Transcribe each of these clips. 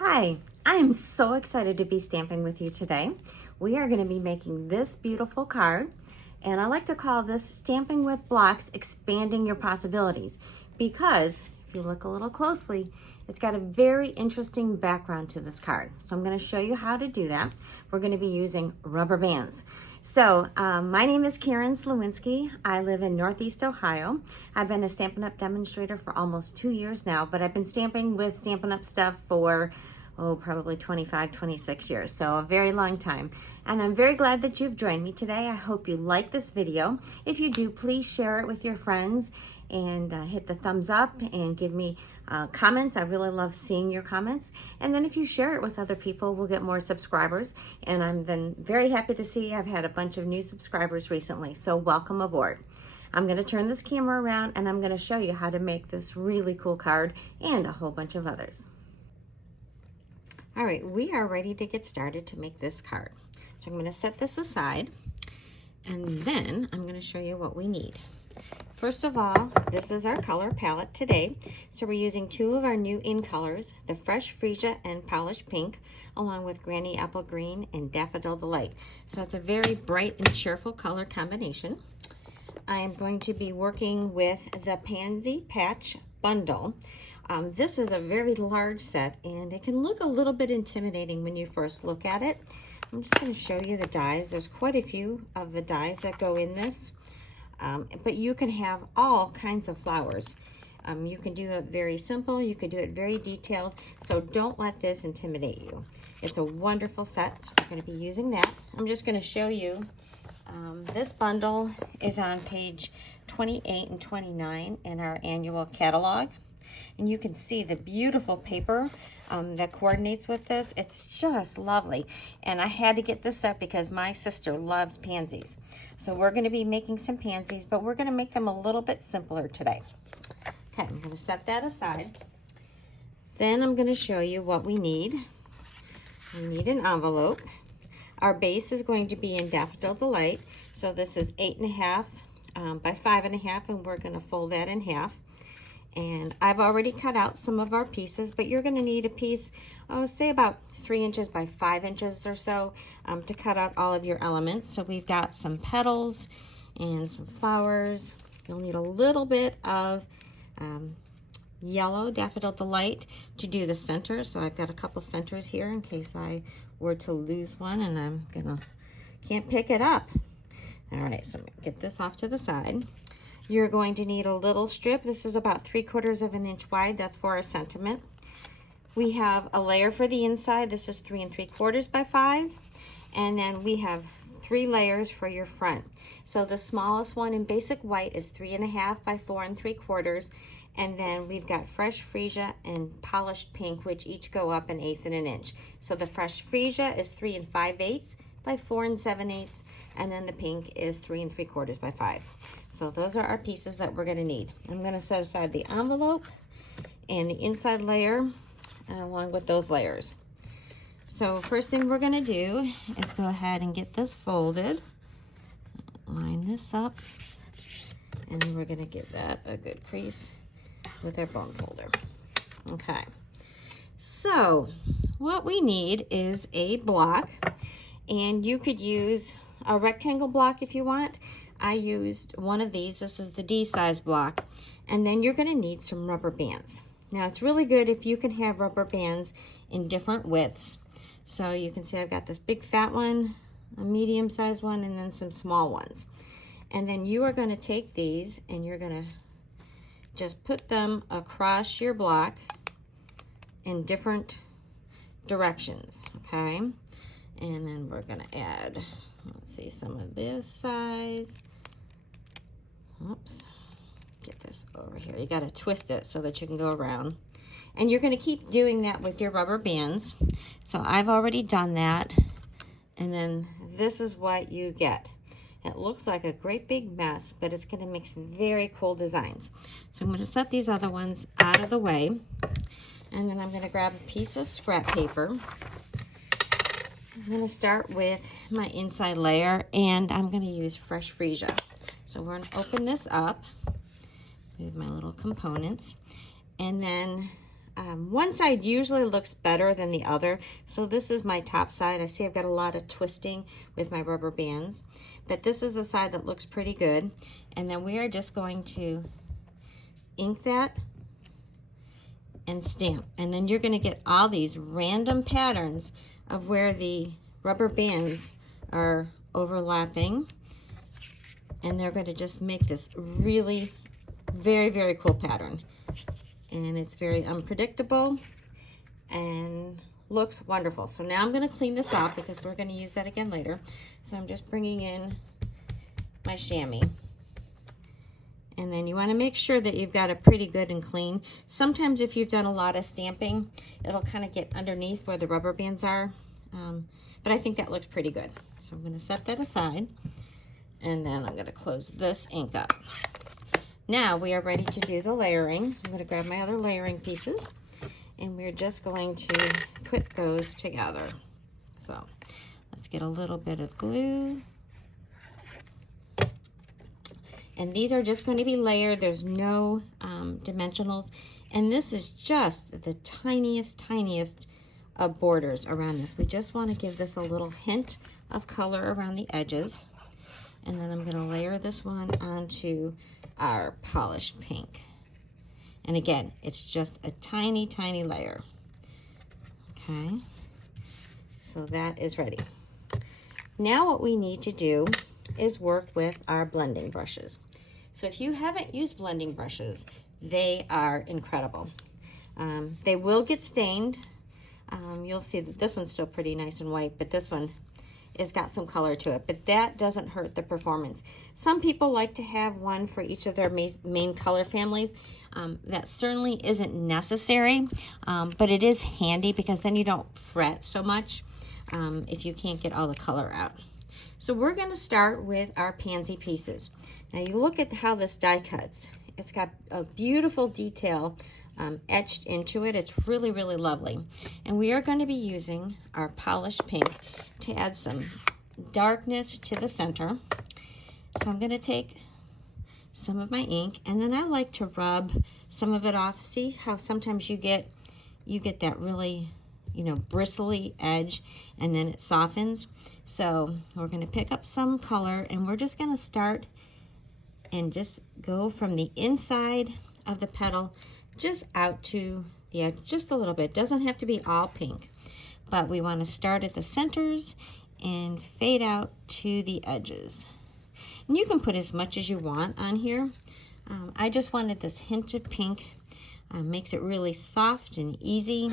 Hi, I am so excited to be stamping with you today. We are going to be making this beautiful card, and I like to call this Stamping with Blocks, Expanding Your Possibilities, because if you look a little closely, it's got a very interesting background to this card. So I'm going to show you how to do that. We're going to be using rubber bands. So my name is Karen Sliwinski. I live in Northeast Ohio. I've been a Stampin' Up demonstrator for almost 2 years now, but I've been stamping with Stampin' Up stuff for, probably 25, 26 years, so a very long time. And I'm very glad that you've joined me today. I hope you like this video. If you do, please share it with your friends and hit the thumbs up and give me comments. I really love seeing your comments. And then if you share it with other people, we'll get more subscribers. And I've been very happy to see I've had a bunch of new subscribers recently, so welcome aboard. I'm going to turn this camera around and I'm going to show you how to make this really cool card and a whole bunch of others. All right, we are ready to get started to make this card. So I'm going to set this aside and then I'm going to show you what we need. First of all, this is our color palette today. So we're using two of our new in colors, the Fresh Freesia and Polished Pink, along with Granny Apple Green and Daffodil Delight. So it's a very bright and cheerful color combination. I am going to be working with the Pansy Patch Bundle. This is a very large set and it can look a little bit intimidating when you first look at it. I'm just going to show you the dies. There's quite a few of the dies that go in this. But you can have all kinds of flowers. You can do it very simple, you can do it very detailed, so don't let this intimidate you. It's a wonderful set, so we're going to be using that. I'm just going to show you, this bundle is on page 28 and 29 in our annual catalog. And you can see the beautiful paper that coordinates with this. It's just lovely. And I had to get this set because my sister loves pansies. So we're going to be making some pansies, but we're going to make them a little bit simpler today. Okay, I'm going to set that aside. Then I'm going to show you what we need. We need an envelope. Our base is going to be in Daffodil Delight. So this is 8.5 by 5.5, and we're going to fold that in half. And I've already cut out some of our pieces, but you're going to need a piece, say about 3 inches by 5 inches or so, to cut out all of your elements. So we've got some petals and some flowers. You'll need a little bit of yellow Daffodil Delight to do the center. So I've got a couple centers here in case I were to lose one and can't pick it up. All right, so I'm gonna get this off to the side. You're going to need a little strip. This is about 3/4 of an inch wide. That's for a sentiment. We have a layer for the inside. This is 3 3/4 by 5. And then we have 3 layers for your front. So the smallest one in basic white is 3.5 by 4 3/4. And then we've got Fresh Freesia and Polished Pink, which each go up 1/8 and 1 inch. So the Fresh Freesia is 3 5/8 by 4 7/8. And then the pink is 3 3/4 by 5. So those are our pieces that we're going to need. I'm going to set aside the envelope and the inside layer along with those layers. So first thing we're going to do is go ahead and get this folded. Line this up. And then we're going to give that a good crease with our bone folder. Okay. So what we need is a block. And you could use a rectangle block if you want. I used one of these. This is the D size block. And then you're going to need some rubber bands. Now it's really good if you can have rubber bands in different widths. So you can see I've got this big fat one, a medium sized one, and then some small ones. And then you are going to take these and you're going to just put them across your block in different directions, okay? And then we're going to add, let's see, some of this size. Oops, get this over here. You got to twist it so that you can go around. And you're going to keep doing that with your rubber bands. So I've already done that. And then this is what you get. It looks like a great big mess, but it's going to make some very cool designs. So I'm going to set these other ones out of the way. And then I'm going to grab a piece of scrap paper. I'm going to start with my inside layer, and I'm going to use Fresh Freesia. So we're going to open this up, move my little components, and then one side usually looks better than the other. So this is my top side. I see I've got a lot of twisting with my rubber bands, but this is the side that looks pretty good. And then we are just going to ink that and stamp. And then you're gonna get all these random patterns of where the rubber bands are overlapping. And they're gonna just make this really very, very cool pattern. And it's very unpredictable and looks wonderful. So now I'm going to clean this off because we're going to use that again later. So I'm just bringing in my chamois. And then you want to make sure that you've got it pretty good and clean. Sometimes if you've done a lot of stamping, it'll kind of get underneath where the rubber bands are. But I think that looks pretty good. So I'm going to set that aside. And then I'm going to close this ink up. Now we are ready to do the layering. So I'm going to grab my other layering pieces, and we're just going to put those together. So let's get a little bit of glue. And these are just going to be layered. There's no dimensionals. And this is just the tiniest of borders around this. We just want to give this a little hint of color around the edges. And then I'm going to layer this one onto our polished pink. And again, it's just a tiny layer. Okay, so that is ready. Now what we need to do is work with our blending brushes. So if you haven't used blending brushes, they are incredible. They will get stained. You'll see that this one's still pretty nice and white, but this one has got some color to it, but that doesn't hurt the performance. Some people like to have one for each of their main color families. That certainly isn't necessary, but it is handy because then you don't fret so much if you can't get all the color out. So we're going to start with our pansy pieces. Now you look at how this die cuts. It's got a beautiful detail etched into it. It's really lovely. And we are going to be using our polished pink to add some darkness to the center. So I'm going to take some of my ink, and then I like to rub some of it off. See how sometimes you get that really, bristly edge, and then it softens. So we're going to pick up some color, and we're just going to start and just go from the inside of the petal just out to the edge, just a little bit. It doesn't have to be all pink, but we want to start at the centers and fade out to the edges. And you can put as much as you want on here. I just wanted this hint of pink. Makes it really soft and easy.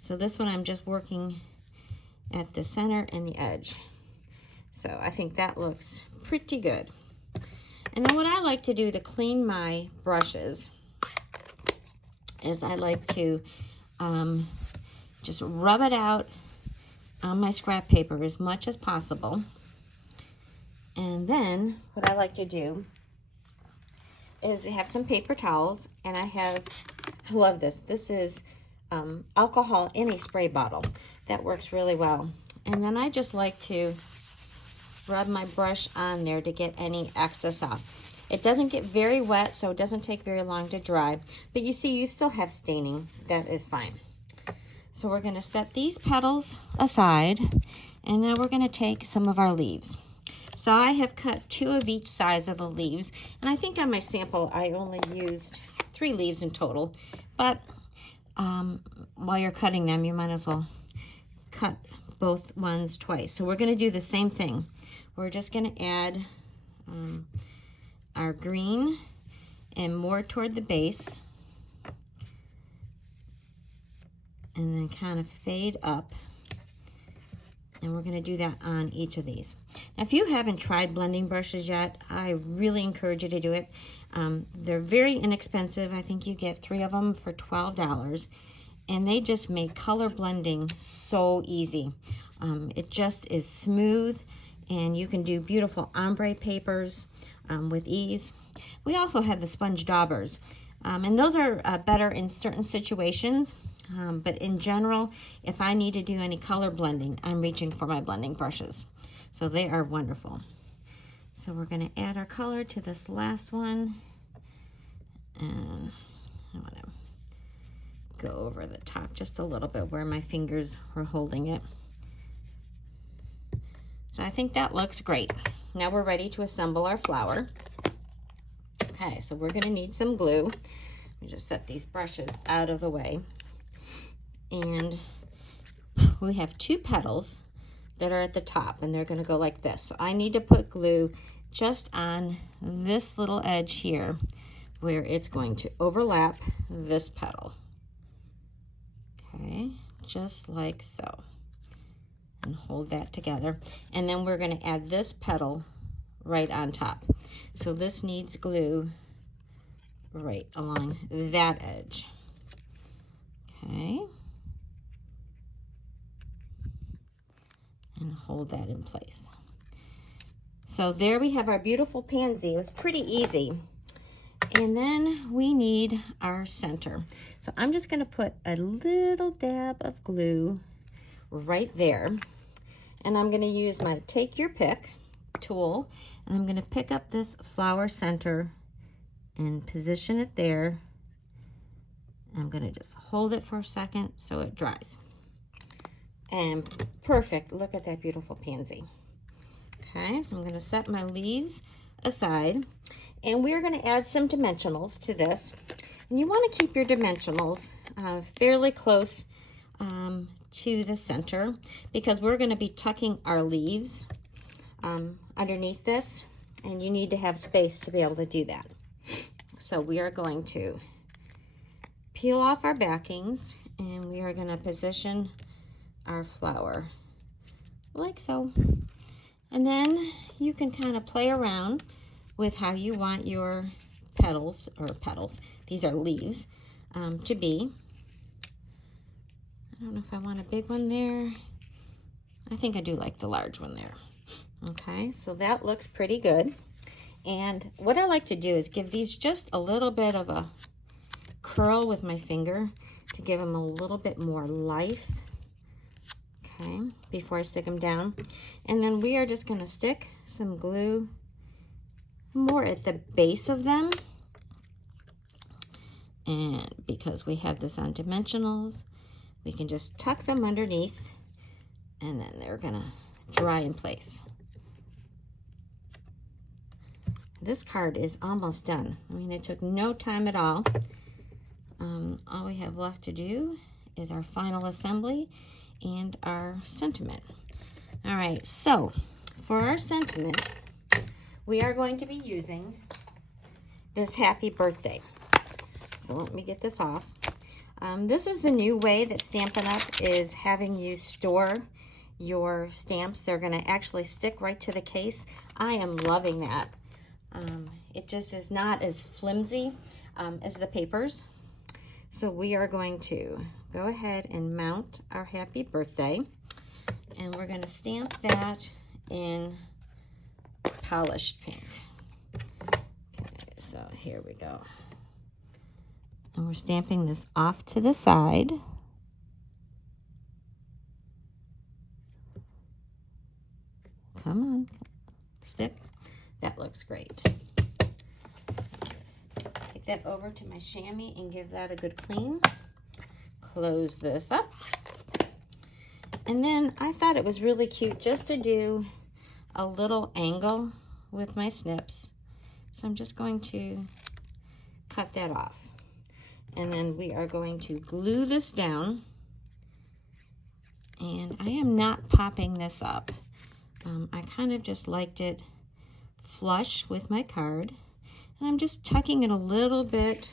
So this one I'm just working at the center and the edge. So I think that looks pretty good. And then what I like to do to clean my brushes is I like to just rub it out on my scrap paper as much as possible. And then what I like to do is have some paper towels, and I love this. This is alcohol in a spray bottle. That works really well. And then I just like to rub my brush on there to get any excess off. It doesn't get very wet, so it doesn't take very long to dry. But you see, you still have staining. That is fine. So we're going to set these petals aside, and now we're going to take some of our leaves. So I have cut 2 of each size of the leaves, and I think on my sample I only used 3 leaves in total. But while you're cutting them, you might as well cut both ones twice. So we're going to do the same thing. We're just going to add our green and more toward the base, and then kind of fade up. And we're going to do that on each of these. Now, if you haven't tried blending brushes yet, I really encourage you to do it. They're very inexpensive. I think you get 3 of them for $12. And they just make color blending so easy. It just is smooth, and you can do beautiful ombre papers with ease. We also have the sponge daubers, and those are better in certain situations. But in general, if I need to do any color blending, I'm reaching for my blending brushes. So they are wonderful. So we're going to add our color to this last one. And I want to go over the top just a little bit where my fingers were holding it. So I think that looks great. Now we're ready to assemble our flower. Okay, so we're gonna need some glue. Let me just set these brushes out of the way. And we have 2 petals that are at the top, and they're gonna go like this. So I need to put glue just on this little edge here where it's going to overlap this petal. Okay, just like so. And hold that together. And then we're gonna add this petal right on top. So this needs glue right along that edge. Okay. And hold that in place. So there we have our beautiful pansy. It was pretty easy. And then we need our center. So I'm just gonna put a little dab of glue right there. And I'm gonna use my take your pick tool, and I'm gonna pick up this flower center and position it there. I'm gonna just hold it for a second so it dries. And perfect, look at that beautiful pansy. Okay, so I'm gonna set my leaves aside, and we're gonna add some dimensionals to this. And you wanna keep your dimensionals fairly close to the center, because we're going to be tucking our leaves underneath this, and you need to have space to be able to do that. So we are going to peel off our backings, and we are going to position our flower like so. And then you can kind of play around with how you want your petals, these are leaves, to be. I don't know if I want a big one there. I think I do like the large one there. Okay, so that looks pretty good. And what I like to do is give these just a little bit of a curl with my finger to give them a little bit more life. Okay, before I stick them down. And then we are just gonna stick some glue more at the base of them. And because we have this on dimensionals, we can just tuck them underneath, and then they're gonna dry in place. This card is almost done. I mean, it took no time at all. All we have left to do is our final assembly and our sentiment. All right, so for our sentiment, we are going to be using this happy birthday. So let me get this off. This is the new way that Stampin' Up! Is having you store your stamps. They're going to actually stick right to the case. I am loving that. It just is not as flimsy as the papers. So we are going to go ahead and mount our happy birthday, and we're going to stamp that in polished pink. Okay, so here we go. And we're stamping this off to the side. Come on, stick. That looks great. Let's take that over to my chamois and give that a good clean. Close this up. And then I thought it was really cute just to do a little angle with my snips. So I'm just going to cut that off. And then we are going to glue this down. And I am not popping this up. I kind of just liked it flush with my card. And I'm just tucking it a little bit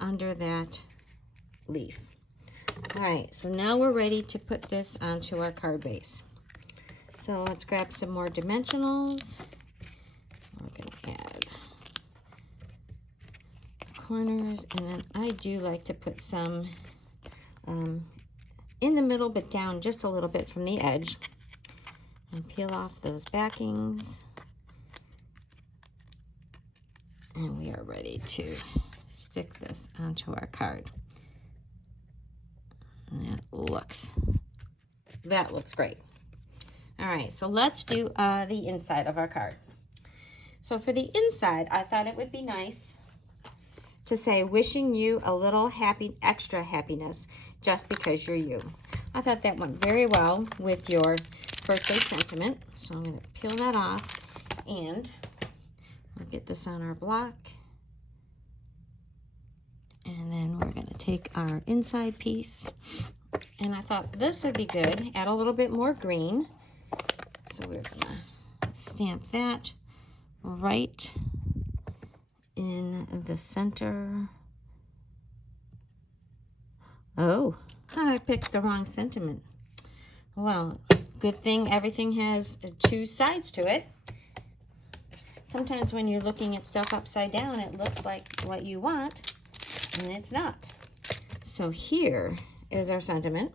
under that leaf. All right, so now we're ready to put this onto our card base. So let's grab some more dimensionals. We're gonna add corners, and then I do like to put some in the middle, but down just a little bit from the edge, and peel off those backings. And we are ready to stick this onto our card. And that looks great. All right, so let's do the inside of our card. So for the inside, I thought it would be nice to say, wishing you a little extra happiness just because you're you. I thought that went very well with your birthday sentiment. So I'm going to peel that off, and we'll get this on our block. And then we're going to take our inside piece. And I thought this would be good. Add a little bit more green. So we're going to stamp that right in the center. Oh, I picked the wrong sentiment. Well, good thing everything has two sides to it. Sometimes when you're looking at stuff upside down, it looks like what you want, and it's not. So here is our sentiment.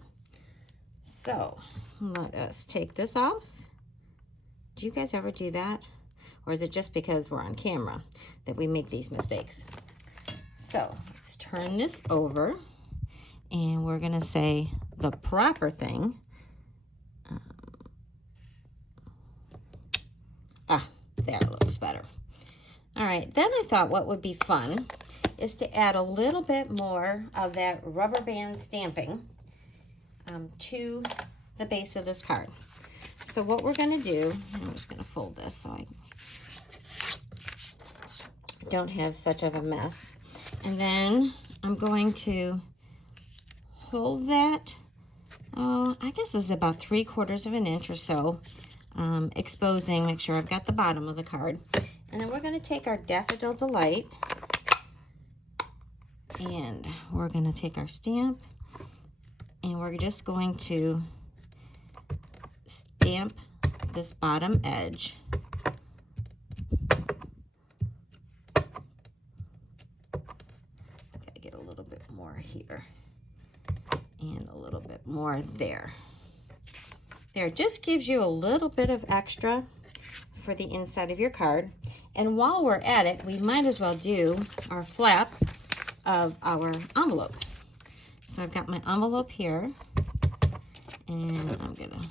So let us take this off. Do you guys ever do that? Or is it just because we're on camera that we make these mistakes? So let's turn this over, and we're gonna say the proper thing. There, it looks better. All right, then I thought what would be fun is to add a little bit more of that rubber band stamping to the base of this card. So what we're gonna do, I'm just gonna fold this so I don't have such of a mess. And then I'm going to hold that, I guess it was about 3/4 of an inch or so, exposing, make sure I've got the bottom of the card. And then we're going to take our Daffodil Delight, and we're going to take our stamp, and we're just going to stamp this bottom edge. Gotta get a little bit more here and a little bit more there. There, just gives you a little bit of extra for the inside of your card. And while we're at it, we might as well do our flap of our envelope. So I've got my envelope here, and I'm gonna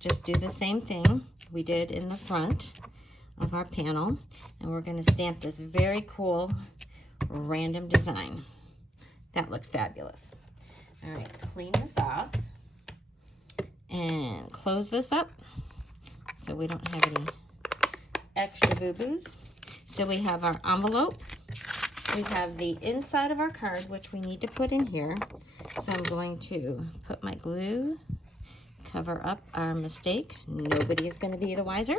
just do the same thing we did in the front of our panel, and we're gonna stamp this very cool random design. That looks fabulous. All right, clean this off and close this up so we don't have any extra boo-boos. So we have our envelope, we have the inside of our card, which we need to put in here. So I'm going to put my glue, cover up our mistake. Nobody is going to be the wiser.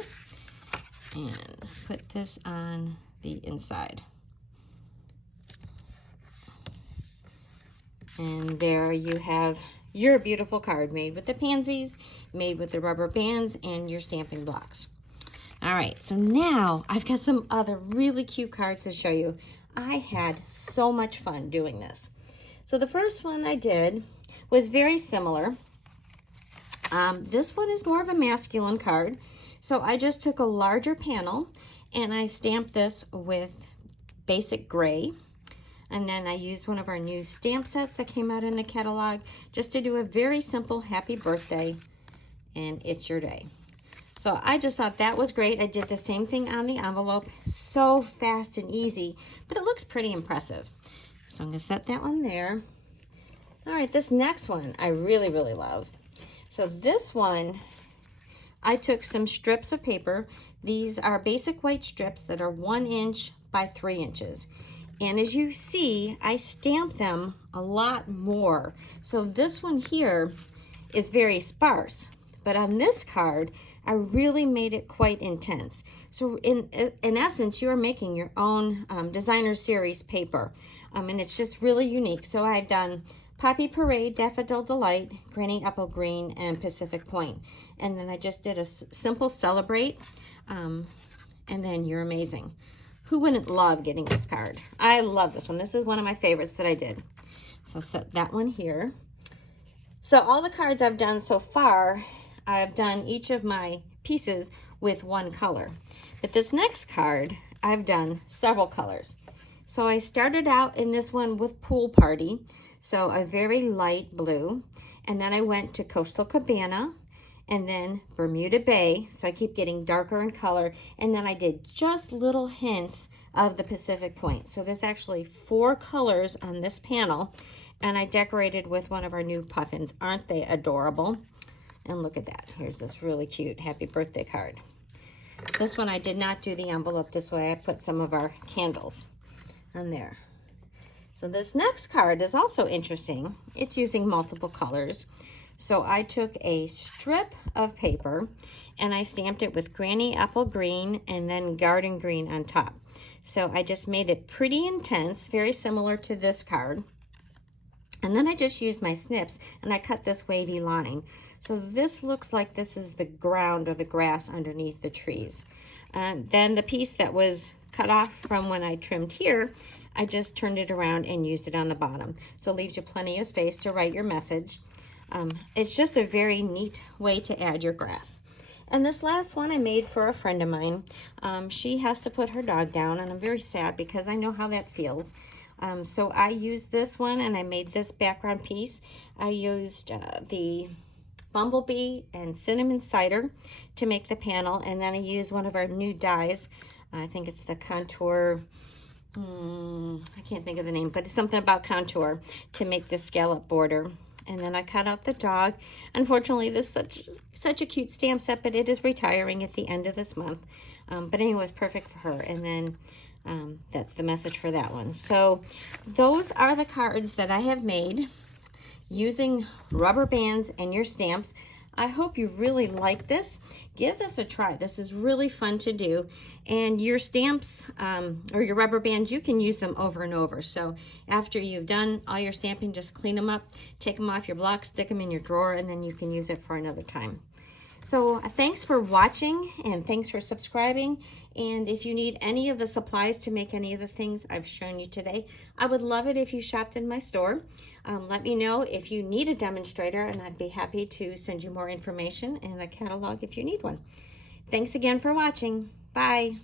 And put this on the inside. And there you have your beautiful card, made with the pansies, made with the rubber bands, and your stamping blocks. All right, so now I've got some other really cute cards to show you. I had so much fun doing this. So the first one I did was very similar. This one is more of a masculine card. So I just took a larger panel and I stamped this with basic gray. And then I used one of our new stamp sets that came out in the catalog just to do a very simple happy birthday, and it's your day. So I just thought that was great. I did the same thing on the envelope. So fast and easy, but it looks pretty impressive. So I'm gonna set that one there. All right, this next one I really, really love. So this one, I took some strips of paper. These are basic white strips that are 1 inch by 3 inches. And as you see, I stamped them a lot more. So this one here is very sparse, but on this card, I really made it quite intense. So in essence, you're making your own designer series paper, and it's just really unique. So I've done Poppy Parade, Daffodil Delight, Granny Apple Green, and Pacific Point. And then I just did a simple Celebrate, and then You're Amazing. Who wouldn't love getting this card? I love this one. This is one of my favorites that I did. So I'll set that one here. So all the cards I've done so far, I've done each of my pieces with one color. But this next card, I've done several colors. So I started out in this one with Pool Party, so a very light blue. And then I went to Coastal Cabana, and then Bermuda Bay. So I keep getting darker in color. And then I did just little hints of the Pacific Point. So there's actually 4 colors on this panel. And I decorated with one of our new puffins. Aren't they adorable? And look at that. Here's this really cute happy birthday card. This one I did not do the envelope this way. I put some of our candles on there. So this next card is also interesting. It's using multiple colors. So I took a strip of paper and I stamped it with Granny Apple Green and then Garden Green on top. So I just made it pretty intense, very similar to this card. And then I just used my snips and I cut this wavy line. So this looks like this is the ground or the grass underneath the trees. And then the piece that was cut off from when I trimmed here, I just turned it around and used it on the bottom. So it leaves you plenty of space to write your message. It's just a very neat way to add your grass. And this last one I made for a friend of mine. She has to put her dog down, and I'm very sad because I know how that feels. So I used this one and I made this background piece. I used the bumblebee and cinnamon cider to make the panel, and then I used one of our new dies. I think it's the contour, I can't think of the name, but it's something about contour to make the scallop border. And then I cut out the dog. Unfortunately, this is such a cute stamp set, but it is retiring at the end of this month. But anyway, it was perfect for her. And then that's the message for that one. So those are the cards that I have made using rubber bands and your stamps. I hope you really like this. Give this a try. This is really fun to do. And your stamps or your rubber bands, you can use them over and over. So after you've done all your stamping, just clean them up, take them off your block, stick them in your drawer, and then you can use it for another time. So thanks for watching and thanks for subscribing. And if you need any of the supplies to make any of the things I've shown you today, I would love it if you shopped in my store. Let me know if you need a demonstrator, and I'd be happy to send you more information and a catalog if you need one. Thanks again for watching. Bye.